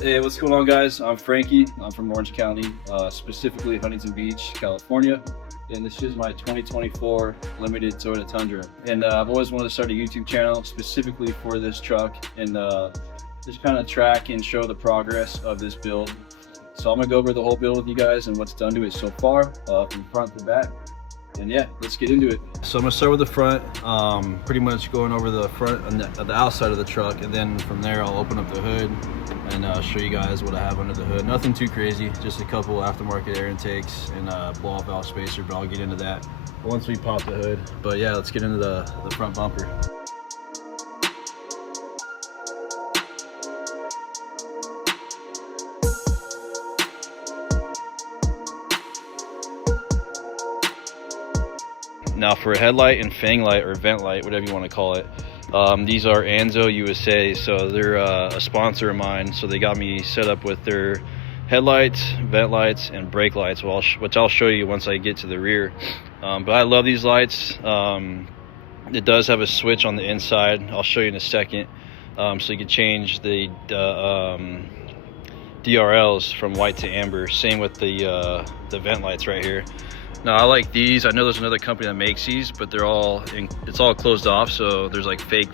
Hey, what's going on, guys? I'm Frankie. I'm from Orange County, specifically Huntington Beach, California. And this is my 2024 limited Toyota Tundra. And I've always wanted to start a YouTube channel specifically for this truck and just kind of track and show the progress of this build. So I'm gonna go over the whole build with you guys and what's done to it so far, from front to back. And yeah, let's get into it. So I'm gonna start with the front, pretty much going over the front and the outside of the truck, and then from there I'll open up the hood and show you guys what I have under the hood. Nothing too crazy, just a couple aftermarket air intakes and a blow-off valve spacer, but I'll get into that once we pop the hood. But yeah, let's get into the front bumper. Now for a headlight and fang light, or vent light, whatever you want to call it, these are Anzo USA, so they're a sponsor of mine. So they got me set up with their headlights, vent lights, and brake lights, which I'll show you once I get to the rear. But I love these lights. It does have a switch on the inside. I'll show you in a second. So you can change the DRLs from white to amber. Same with the vent lights right here. Now I like these. I know there's another company that makes these, but it's all closed off, so there's like fake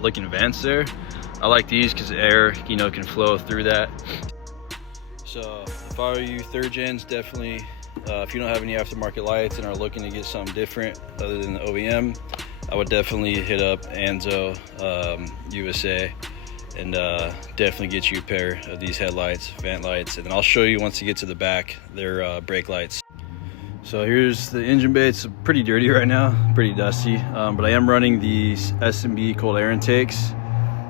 looking vents there. I like these because air, can flow through that. So if I were you third gens, definitely, if you don't have any aftermarket lights and are looking to get something different other than the OEM, I would definitely hit up Anzo USA and definitely get you a pair of these headlights, vent lights, and then I'll show you once you get to the back, their brake lights. So here's the engine bay. It's pretty dirty right now, pretty dusty, but I am running these S&B cold air intakes.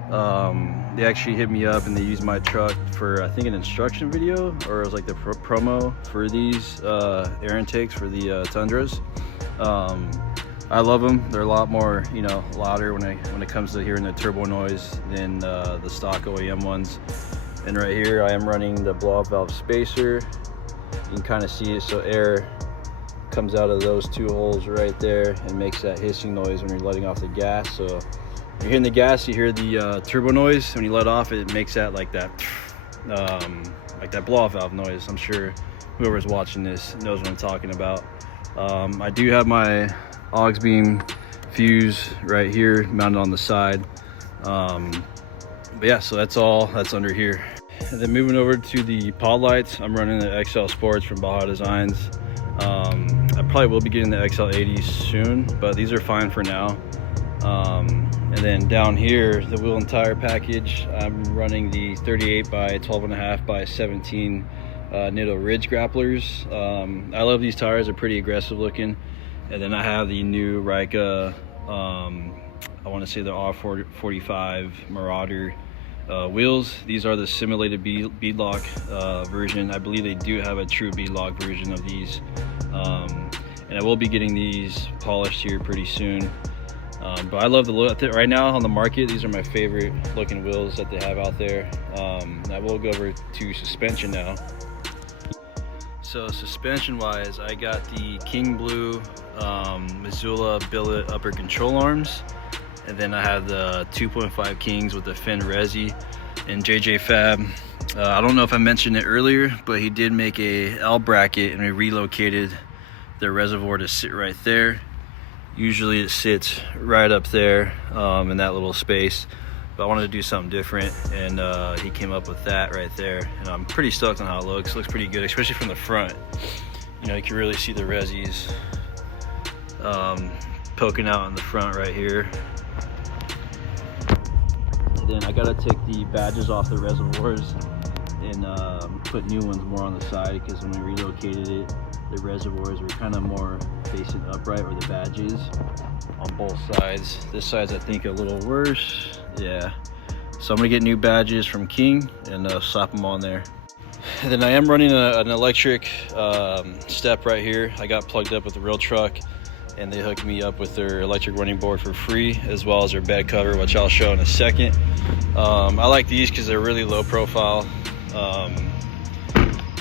They actually hit me up and they used my truck for, I think, an instruction video, or it was like the promo for these air intakes for the Tundras. I love them. They're a lot more, louder when it comes to hearing the turbo noise than the stock OEM ones. And right here I am running the blow-off valve spacer. You can kind of see it, so air comes out of those two holes right there and makes that hissing noise when you're letting off the gas. So you're hitting the gas, you hear the turbo noise. When you let off, it makes that like that blow-off valve noise. I'm sure whoever's watching this knows what I'm talking about. I do have my aux beam fuse right here mounted on the side, but yeah, so that's under here. And then moving over to the pod lights, I'm running the XL Sports from Baja Designs. I probably will be getting the XL80 soon, but these are fine for now. And then down here, the wheel and tire package, I'm running the 38 by 12.5 by 17 Nitto Ridge grapplers. I love these tires, they're pretty aggressive looking. And then I have the new Rika, I want to say the R45 Marauder wheels. These are the simulated beadlock version. I believe they do have a true beadlock version of these, and I will be getting these polished here pretty soon. But I love the look right now on the market. These are my favorite looking wheels that they have out there. I will go over to suspension now. So suspension wise, I got the King Blue Missoula billet upper control arms. And then I have the 2.5 Kings with the fin resi and JJ Fab. I don't know if I mentioned it earlier, but he did make a L bracket and we relocated the reservoir to sit right there. Usually it sits right up there in that little space, but I wanted to do something different, and he came up with that right there. And I'm pretty stoked on how it looks. It looks pretty good, especially from the front. You can really see the resis poking out in the front right here. Then I gotta take the badges off the reservoirs and put new ones more on the side, because when we relocated it, the reservoirs were kind of more facing upright, or the badges on both sides. This side's, I think, a little worse. Yeah. So I'm gonna get new badges from King and slap them on there. And then I am running an electric step right here. I got plugged up with the real truck, and they hooked me up with their electric running board for free, as well as their bed cover, which I'll show in a second. I like these because they're really low profile.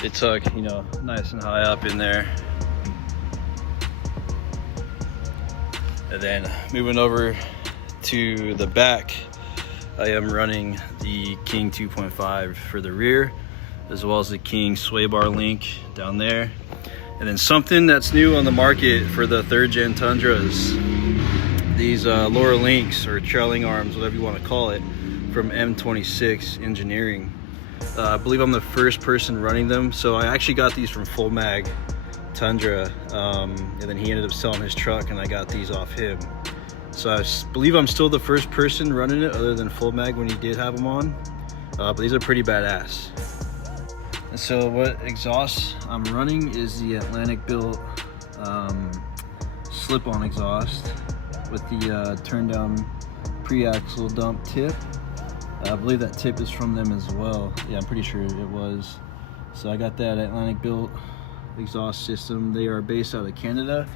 It took, nice and high up in there. And then moving over to the back, I am running the King 2.5 for the rear, as well as the King sway bar link down there. And then something that's new on the market for the 3rd gen Tundras, these lower links or trailing arms, whatever you want to call it, from M26 Engineering. I believe I'm the first person running them. So I actually got these from Full Mag Tundra, and then he ended up selling his truck and I got these off him. So I believe I'm still the first person running it other than Full Mag when he did have them on, but these are pretty badass. And so what exhaust I'm running is the Atlantic built slip-on exhaust with the turn down pre-axle dump tip. I believe that tip is from them as well. Yeah, I'm pretty sure it was. So I got that Atlantic built exhaust system. They are based out of Canada.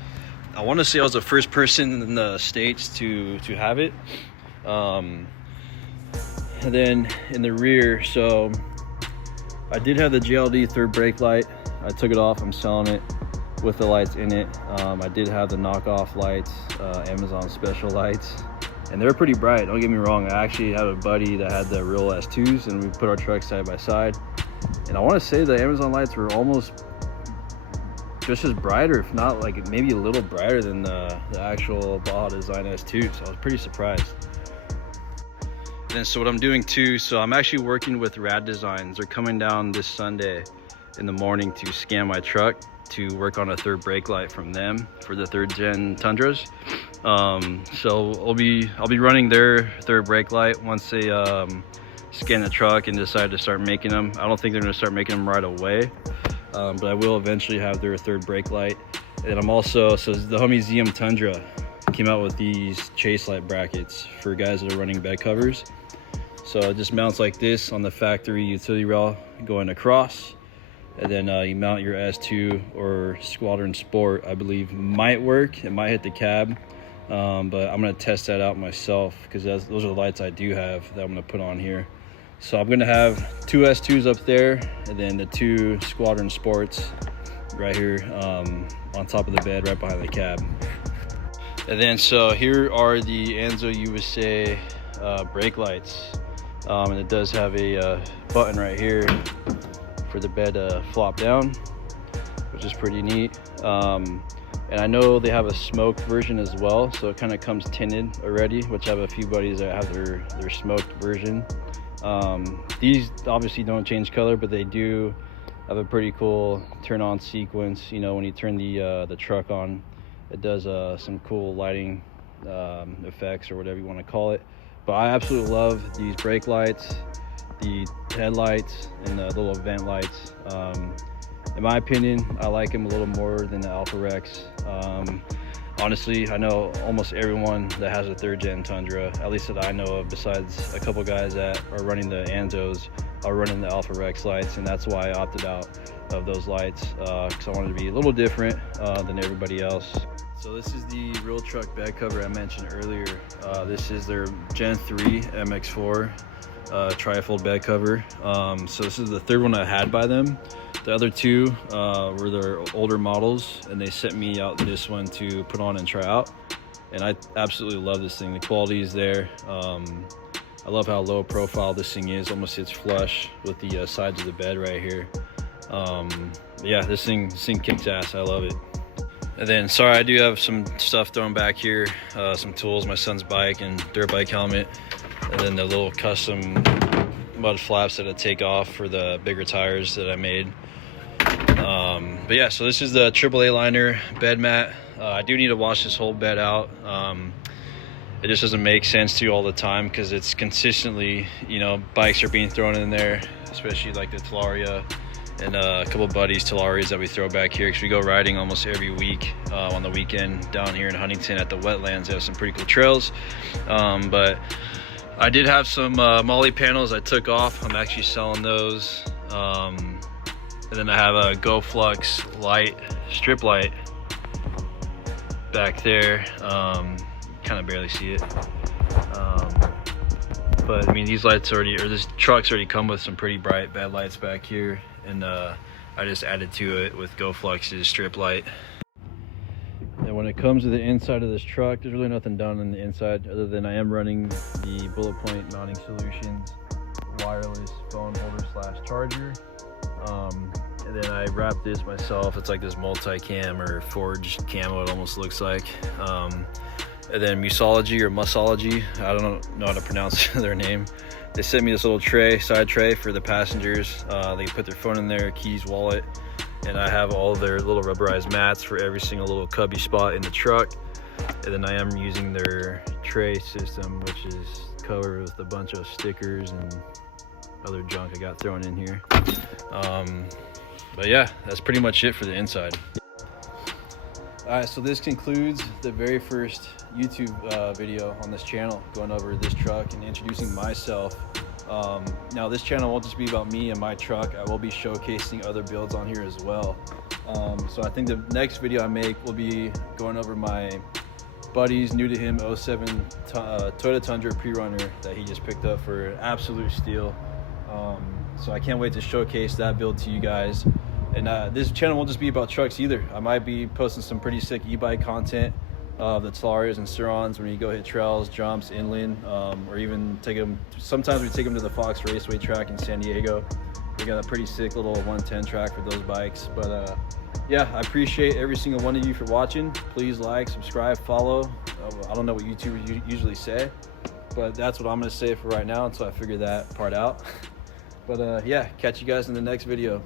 I want to say I was the first person in the States to have it. And then in the rear, so I did have the JLD 3rd brake light. I took it off, I'm selling it with the lights in it. I did have the knockoff lights, Amazon special lights, and they're pretty bright, don't get me wrong. I actually had a buddy that had the real S2s and we put our trucks side by side. And I want to say the Amazon lights were almost just as bright, or if not, like maybe a little brighter than the actual Baja Design S2, so I was pretty surprised. And so what I'm doing too, so I'm actually working with Rad Designs. They're coming down this Sunday in the morning to scan my truck to work on a 3rd brake light from them for the 3rd gen Tundras. So I'll be running their 3rd brake light once they scan the truck and decide to start making them. I don't think they're gonna start making them right away, but I will eventually have their 3rd brake light. And I'm also, so the homie ZM Tundra came out with these chase light brackets for guys that are running bed covers. So it just mounts like this on the factory utility rail going across, and then you mount your S2 or Squadron Sport, I believe might work. It might hit the cab, but I'm gonna test that out myself because those are the lights I do have that I'm gonna put on here. So I'm gonna have 2 S2s up there and then the 2 Squadron Sports right here on top of the bed right behind the cab. And then so here are the Anzo USA brake lights, and it does have a button right here for the bed to flop down, which is pretty neat. And I know they have a smoked version as well, so it kind of comes tinted already, which I have a few buddies that have their smoked version. These obviously don't change color, but they do have a pretty cool turn on sequence. You know, when you turn the truck on, it does some cool lighting effects or whatever you want to call it. But I absolutely love these brake lights, the headlights, and the little vent lights. In my opinion, I like them a little more than the Alpha Rex. Honestly, I know almost everyone that has a 3rd gen Tundra, at least that I know of, besides a couple guys that are running the Anzos, are running the Alpha Rex lights, and that's why I opted out of those lights, because I wanted to be a little different than everybody else. So this is the real truck bed cover I mentioned earlier. This is their Gen 3 MX4 trifold bed cover. So this is the 3rd one I had by them. The other 2 were their older models, and they sent me out this one to put on and try out. And I absolutely love this thing. The quality is there. I love how low profile this thing is. Almost sits flush with the sides of the bed right here. Yeah, this thing kicks ass. I love it. And then, sorry, I do have some stuff thrown back here, some tools, my son's bike and dirt bike helmet, and then the little custom mud flaps that I take off for the bigger tires that I made. But yeah, so this is the AAA liner bed mat. I do need to wash this whole bed out. It just doesn't make sense to all the time because it's consistently, you know, bikes are being thrown in there, especially like the Talaria and a couple of buddies Talaris that we throw back here because we go riding almost every week on the weekend down here in Huntington at the wetlands. They have some pretty cool trails, but I did have some Molly panels I took off. I'm actually selling those, and then I have a GoFlux light, strip light back there. Kind of barely see it, but I mean, these lights already, or this truck's already come with some pretty bright bed lights back here, and I just added to it with GoFlux's strip light. And when it comes to the inside of this truck, there's really nothing done on the inside other than I am running the bullet point mounting solutions wireless phone holder slash charger. And then I wrapped this myself. It's like this multi-cam or forged camo, it almost looks like. And then Musology or Musology, I don't know how to pronounce their name. They sent me this little tray, side tray for the passengers. They can put their phone in there, keys, wallet, and I have all their little rubberized mats for every single little cubby spot in the truck. And then I am using their tray system, which is covered with a bunch of stickers and other junk I got thrown in here. But yeah, that's pretty much it for the inside. All right, so this concludes the very first YouTube video on this channel, going over this truck and introducing myself. Now this channel won't just be about me and my truck. I will be showcasing other builds on here as well. So I think the next video I make will be going over my buddy's new to him 07 Toyota Tundra pre-runner that he just picked up for an absolute steal. So I can't wait to showcase that build to you guys. And this channel won't just be about trucks either. I might be posting some pretty sick e-bike content of the Talarias and Surons when you go hit trails, jumps, inland, or even take them. Sometimes we take them to the Fox Raceway track in San Diego. We got a pretty sick little 110 track for those bikes. But yeah, I appreciate every single one of you for watching. Please like, subscribe, follow. I don't know what YouTubers usually say, but that's what I'm gonna say for right now until I figure that part out. But yeah, catch you guys in the next video.